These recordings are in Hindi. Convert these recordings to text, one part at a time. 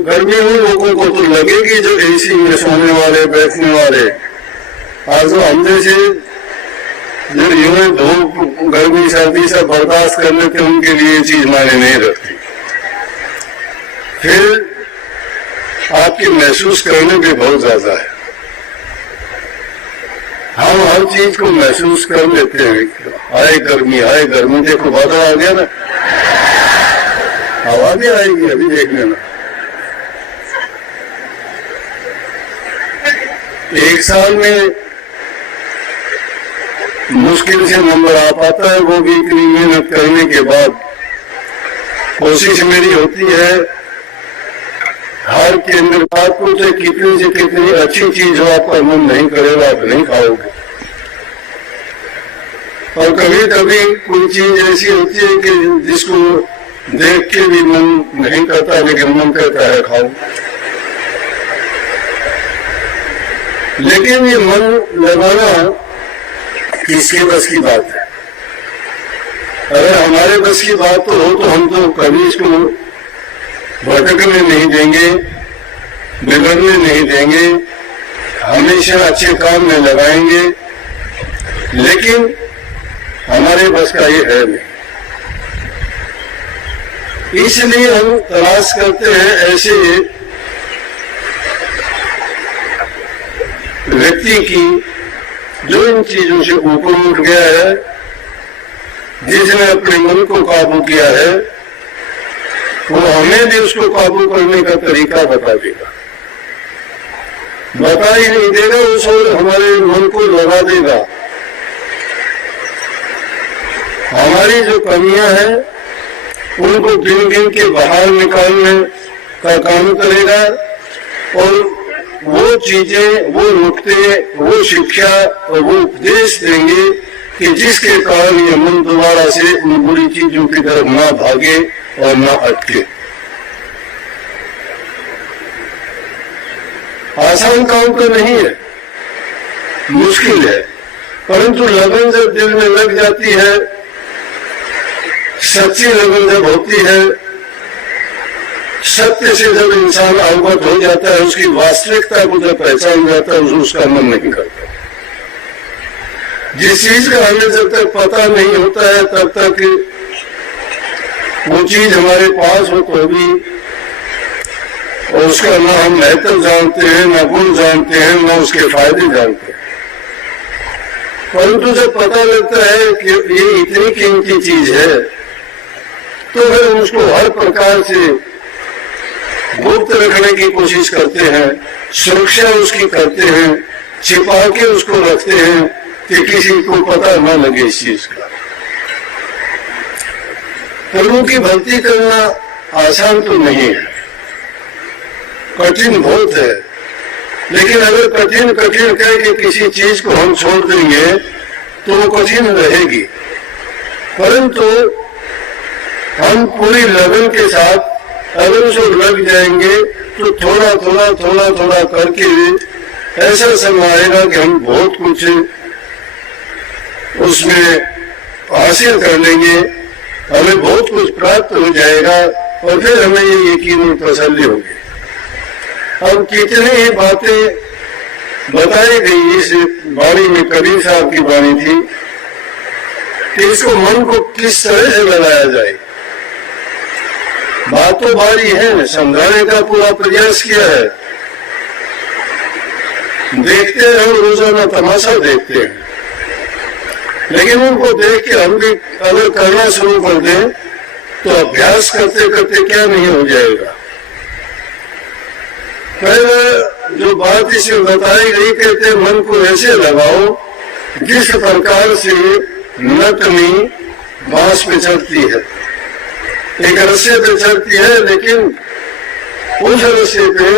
गर्मी में लोगों को तो लगेगी, जो एसी में सोने वाले बैठने वाले। आज तो हम जैसे जो यूं धूप गर्मी सर्दी से बर्दाश्त कर लेते, उनके लिए ये चीज मायने नहीं रखती। फिर आपकी महसूस करने भी बहुत ज्यादा है। हम हर चीज को महसूस कर लेते हैं। आए गर्मी, देखो बादल आ गया ना, हवा भी आएगी, अभी देख लेना। एक साल में मुश्किल से नंबर आ पाता है, वो भी इतनी मेहनत करने के बाद। कोशिश मेरी होती है हर केंद्र आपको से कितनी अच्छी चीज हो, आपका मन नहीं करेगा, आप नहीं खाओगे। और कभी कभी कोई चीज ऐसी होती है कि जिसको देख के भी मन नहीं करता, लेकिन मन करता है खाओ। लेकिन ये मन लगाना किसके बस की बात है? अगर हमारे बस की बात तो हो तो हम तो कभी इसको भटकने नहीं देंगे, बिगड़ने नहीं देंगे, हमेशा अच्छे काम में लगाएंगे। लेकिन हमारे बस का ये है नहीं, इसलिए हम तलाश करते हैं ऐसे व्यक्ति की जो इन चीजों से ऊपर उठ गया है, जिसने अपने मन को काबू किया है। वो हमें भी उसको काबू करने का तरीका बता देगा, बता ही नहीं देगा, उस और हमारे मन को लगा देगा। हमारी जो कमियां हैं उनको गिन गिन के बाहर निकालने का काम करेगा, और वो चीजें, वो नुक्ते, वो शिक्षा और वो उपदेश देंगे कि जिसके कारण ये मन दोबारा से उन बुरी चीजों की तरफ ना भागे और ना अटके। आसान काम तो नहीं है, मुश्किल है, परंतु लगन जब दिल में लग जाती है, सच्ची लगन जब होती है, सत्य से जब इंसान अवगत हो जाता है, उसकी वास्तविकता को जब पहचान जाता है, उसका मन नहीं करता। जिस चीज का हमें जब तक पता नहीं होता है, तब तक वो चीज हमारे पास हो तो भी, और उसका ना हम महत्व जानते हैं, ना गुण जानते हैं, ना उसके फायदे जानते हैं। परंतु जब पता लगता है कि ये इतनी कीमती चीज है, तो फिर उसको हर प्रकार से गुप्त रखने की कोशिश करते हैं, सुरक्षा उसकी करते हैं, छिपा के उसको रखते हैं कि किसी को पता न लगे इस चीज का। प्रभु की भक्ति करना आसान तो नहीं है, कठिन बहुत है। लेकिन अगर कठिन कह के किसी चीज को हम छोड़ देंगे तो वो कठिन रहेगी, परंतु हम पूरी लगन के साथ अगर उसे लग जाएंगे तो थोड़ा करके ऐसा समय आएगा कि हम बहुत कुछ उसमें हासिल कर लेंगे, हमें बहुत कुछ प्राप्त हो जाएगा, और फिर हमें ये यकीन और तसल्ली होगी। अब कितनी ही बातें बताई गई इस वाणी में, कबीर साहब की वाणी थी कि इसको मन को किस तरह से लगाया जाए। बात तो भारी है, समझाने का पूरा प्रयास किया है। देखते हैं हम रोजाना तमाशा देखते हैं, लेकिन उनको देख के हम भी अगर करना शुरू कर दें तो अभ्यास करते करते क्या नहीं हो जाएगा। पहले जो बात इसमें बताई गई, कहते मन को ऐसे लगाओ जिस प्रकार से नटनी बांस पे चढ़ती है, एक रस्से पे चढ़ती है, लेकिन उस रस्से पे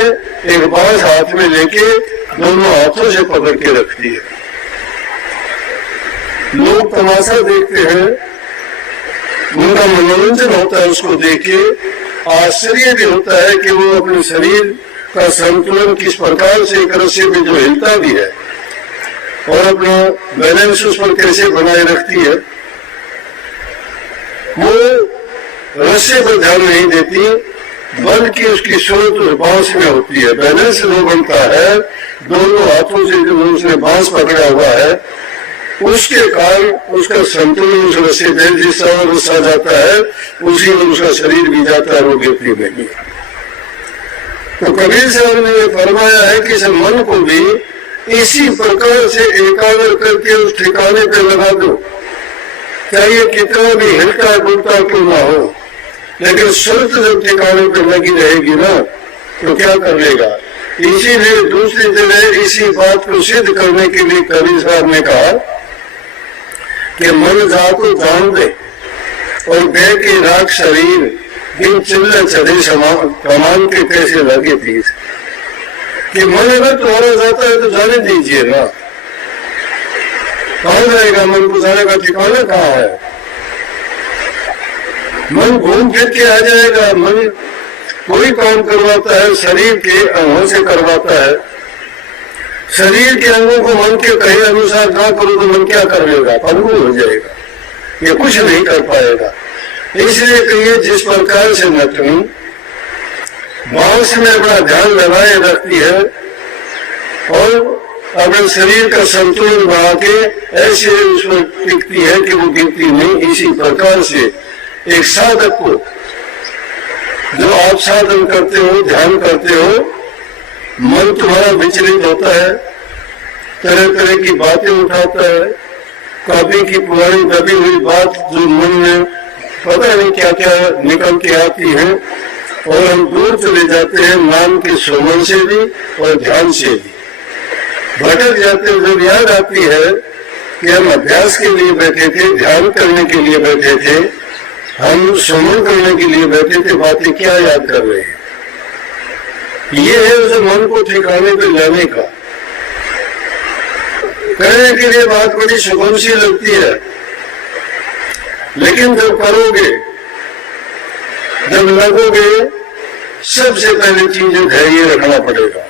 एक बांस हाथ में लेके दोनों हाथों से पकड़ के रखती है। लोग तमाशा देखते हैं, उनका मनोरंजन होता है उसको देख के, आश्चर्य भी होता है कि वो अपने शरीर का संतुलन किस प्रकार से एक रस्से में जो हिलता भी है और अपना बैलेंस उस पर कैसे बनाए रखती है। वो रस्से पर ध्यान नहीं देती, बल की उसकी स्रोत बांस में होती है। बैलेंस वो बनता है दोनों हाथों से, जो उसने बांस पकड़ा हुआ है उसके कारण उसका संतुलन उस रस्से से जिस तरह रस्सा जाता है उसी में उसका शरीर भी जाता है, वो गिरती नहीं। तो कबीर साहब ने फरमाया है कि इस मन को भी इसी प्रकार से एकाग्र करके उस ठिकाने पे लगा दो, चाहे कितना भी हिलता डुलता क्यों ना हो, लेकिन सुरत जब ठिकाने पे लगी रहेगी ना तो क्या कर लेगा। इसीलिए दूसरी जगह इसी बात को सिद्ध करने के लिए कबीर साहब ने कहा कि मन जा को जान दे और देह की राख शरीर इन चिल्ले चढ़े कमान के कैसे लगे थी, कि मन अगर तुम्हारा जाता है तो जाने दीजिए ना, कहाँ जाएगा मन को, जाने का ठिकाना कहाँ है। मन घूम फिर के आ जाएगा। मन कोई काम करवाता है शरीर के अंगों से करवाता है, शरीर के अंगों को मन के कहे अनुसार ना करो तो मन क्या कर लेगा, पंगु हो जाएगा, ये कुछ नहीं कर पाएगा। इसलिए कहिए जिस प्रकार से नथनी बांस में अपना ध्यान लगाए रखती है और अपने शरीर का संतुलन बना के ऐसे उसमें टिकती है कि वो गिरती नहीं, इसी प्रकार से एक साधक को, जो आप साधन करते हो, ध्यान करते हो, मन तुम्हारा विचलित होता है, तरह तरह की बातें उठाता है, कभी की पुरानी दबी हुई बात जो मन में पता नहीं क्या क्या निकल के आती है, और हम दूर चले जाते हैं नाम के सुमन से भी और ध्यान से भी भटक जाते हैं। जब याद आती है कि हम अभ्यास के लिए बैठे थे, ध्यान करने के लिए बैठे थे, हम सुमन करने के लिए बैठे थे, बातें क्या याद कर रहे हैं। ये है उस मन को ठिकाने पे लाने का। कहने के लिए बात बड़ी सुगम सी लगती है, लेकिन जब करोगे, जब लगोगे, सबसे पहले चीज धैर्य रखना पड़ेगा।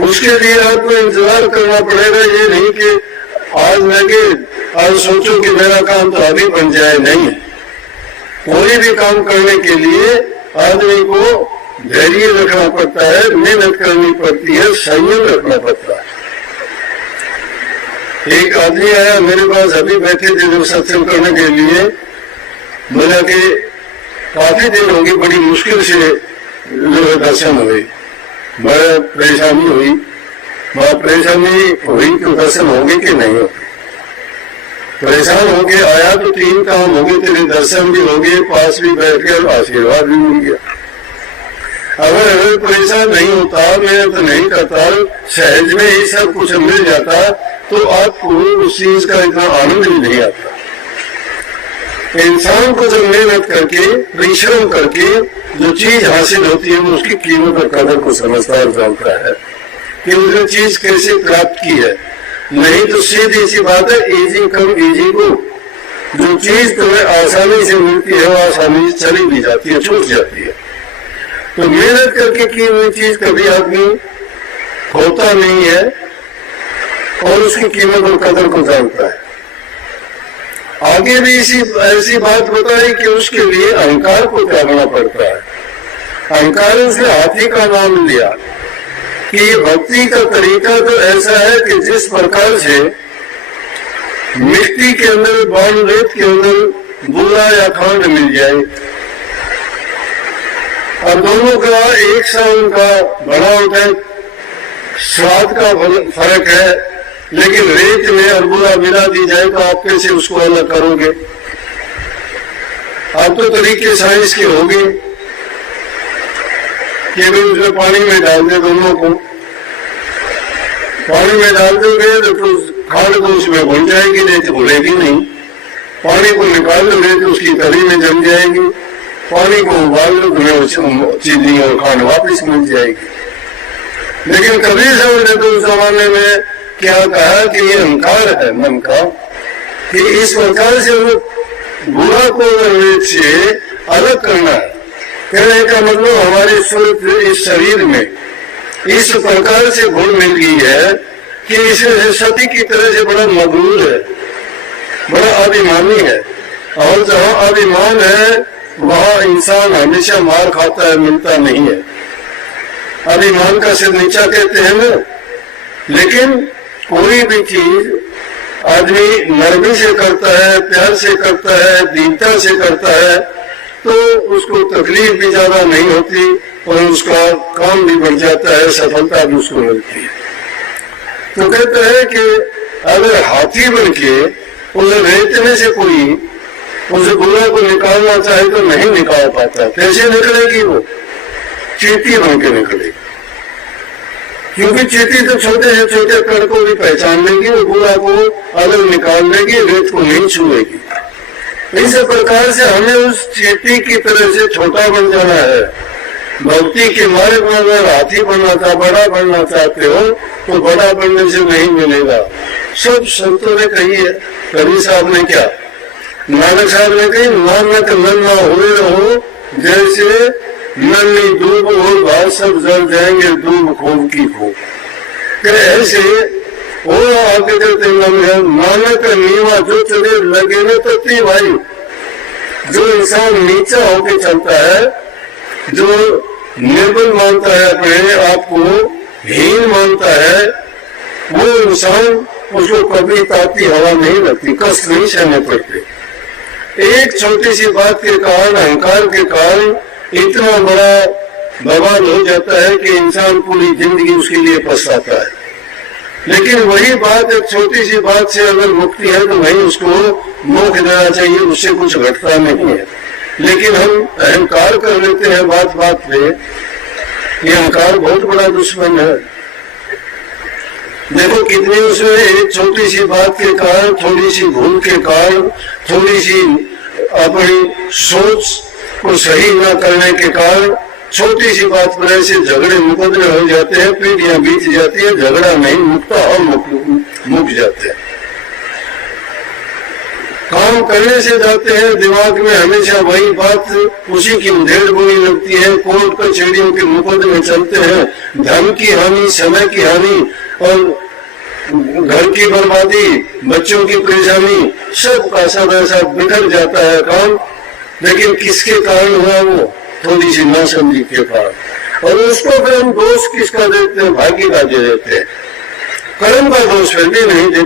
उसके लिए आपको इंतजार करना पड़ेगा। ये नहीं कि आज लगे, आज सोचो कि मेरा काम तो अभी बन जाए, नहीं। कोई भी काम करने के लिए आदमी को धैर्य रखना पड़ता है, मेहनत करनी पड़ती है, संयम रखना पड़ता है। एक आदमी आया मेरे पास, अभी बैठे थे जब सत्संग करने के लिए, बोला कि काफी दिन होगी, बड़ी मुश्किल से दर्शन हुए, बड़ा परेशानी हुई। बड़ा परेशानी हुई कि दर्शन होंगे कि नहीं होंगे। परेशान होके आया तो 3 काम हो गए, तेरे दर्शन भी हो गए, पास भी बैठ गया और आशीर्वाद भी मिल गया। अगर परेशान नहीं होता, मेहनत नहीं करता, सहज में ही सब कुछ मिल जाता, तो आपको उस चीज का इतना आनंद भी नहीं आता। इंसान को जब मेहनत करके, परिश्रम करके जो चीज हासिल होती है, वो उसकी कीमत और कदर को समझता और जानता है कि उसने चीज कैसे प्राप्त की है। नहीं तो सीधी सी बात है, इजी कम इजी को, जो चीज तुम्हें आसानी से मिलती है वो आसानी से चली भी जाती है, छूट जाती है। तो मेहनत करके की हुई चीज कभी आदमी खोता नहीं है और उसकी कीमत और कदर को जानता है। आगे भी ऐसी बात बताई कि उसके लिए अहंकार को त्यागना पड़ता है। अहंकार से हाथी का नाम लिया कि भक्ति का तरीका तो ऐसा है कि जिस प्रकार से मिट्टी के अंदर, बाल रेत के अंदर बूरा या खांड मिल जाए और दोनों का एक सा उनका बनावट है, स्वाद का फर्क है, लेकिन रेत में और बुरा मिला दी जाए तो आप कैसे उसको अलग करोगे। अब तो तरीके साइंस के होंगे कि भाई उसमें पानी में डाल दे, दोनों को पानी में डाल दोगे तो खांड को उसमें घुल जाएगी, नहीं तो घुलेगी नहीं। पानी को निकाल दोगे तो उसकी तरी में जम जाएगी, पानी को उबाल लो तुम्हें चीनी और खांड वापिस मिल जाएगी। लेकिन कबीर साहब ने तो उस जमाने में क्या कहा कि ये अहंकार है मन का, कि इस प्रकार से वो बुरा को वेद से अलग करना है। कहने का मतलब हमारे सूरत इस शरीर में इस प्रकार से गुण मिल गई है कि इसे सती की तरह से बड़ा मगरूर है, बड़ा अभिमानी है। और जहाँ अभिमान है वहां इंसान हमेशा मार खाता है, मिलता नहीं है। अभिमान का सिर नीचा कहते हैं ना। लेकिन कोई भी चीज आदमी नरमी से करता है, प्यार से करता है, दीनता से करता है, तो उसको तकलीफ भी ज्यादा नहीं होती और उसका काम भी बढ़ जाता है, सफलता भी उसको मिलती है। तो कहता है कि अगर हाथी बन के उस रेत में से कोई उस गुना को निकालना चाहे तो नहीं निकाल पाता। कैसे निकलेगी वो? चींटी बन के निकलेगी, क्योंकि चींटी तो छोटे से छोटे कण को भी पहचान लेगी, वो गुना को अलग निकाल लेगी, रेत को नहीं छुएगी। इस प्रकार से हमें उस चींटी की तरह से छोटा बन जाना है। भक्ति के मार्ग में अगर हाथी बनना था, बड़ा बनना चाहते हो तो बड़ा बनने से नहीं मिलेगा। सब संतों ने कही है। कबीर साहब ने क्या, नानक साहब ने कही, नानक नन्ना हुए रहो जैसे नन्नी दूब हो, भाव सब जल जाएंगे दूब खूब की खूब। ऐसे वो आगे चलते नानक नीवा जो चले लगे न तत्ती भाई। जो इंसान नीचा होके चलता है, जो निर्बल मानता है, अपने आप को हीन मानता है, वो इंसान उसको कभी ताती हवा नहीं लगती, कष्ट नहीं सहने पड़ते। एक छोटी सी बात के कारण, अहंकार के कारण इतना बड़ा बवाल हो जाता है कि इंसान पूरी जिंदगी उसके लिए पछताता है। लेकिन वही बात, एक छोटी सी बात से अगर मुक्ति है तो वही उसको मोक्ष देना चाहिए, उससे कुछ घटता नहीं है। लेकिन हम अहंकार कर लेते हैं बात बात पे। ये अहंकार बहुत बड़ा दुश्मन है। देखो कितनी उसमें एक छोटी सी बात के कारण, थोड़ी सी भूल के कारण, थोड़ी सी अपनी सोच को सही न करने के कारण छोटी सी बात पर ऐसे झगड़े मुकदमे हो जाते हैं, पीढ़ियां बीत जाती है, झगड़ा नहीं मुकता और मुक जाते हैं। काम करने से जाते हैं, दिमाग में हमेशा वही बात, उसी की उधेड़ बुरी लगती है। कोर्ट कचहरियों के मुकदमे चलते हैं, धन की हानि, समय की हानि और घर की बर्बादी, बच्चों की परेशानी, सब का सब ऐसा बिखर जाता है काम। लेकिन किसके कारण हुआ? वो थोड़ी सी नासमझी के कारण। और उसको फिर हम दोष किसका देते हैं? भाग्य का दे देते हैं, कर्म का दोष फिर भी नहीं देते।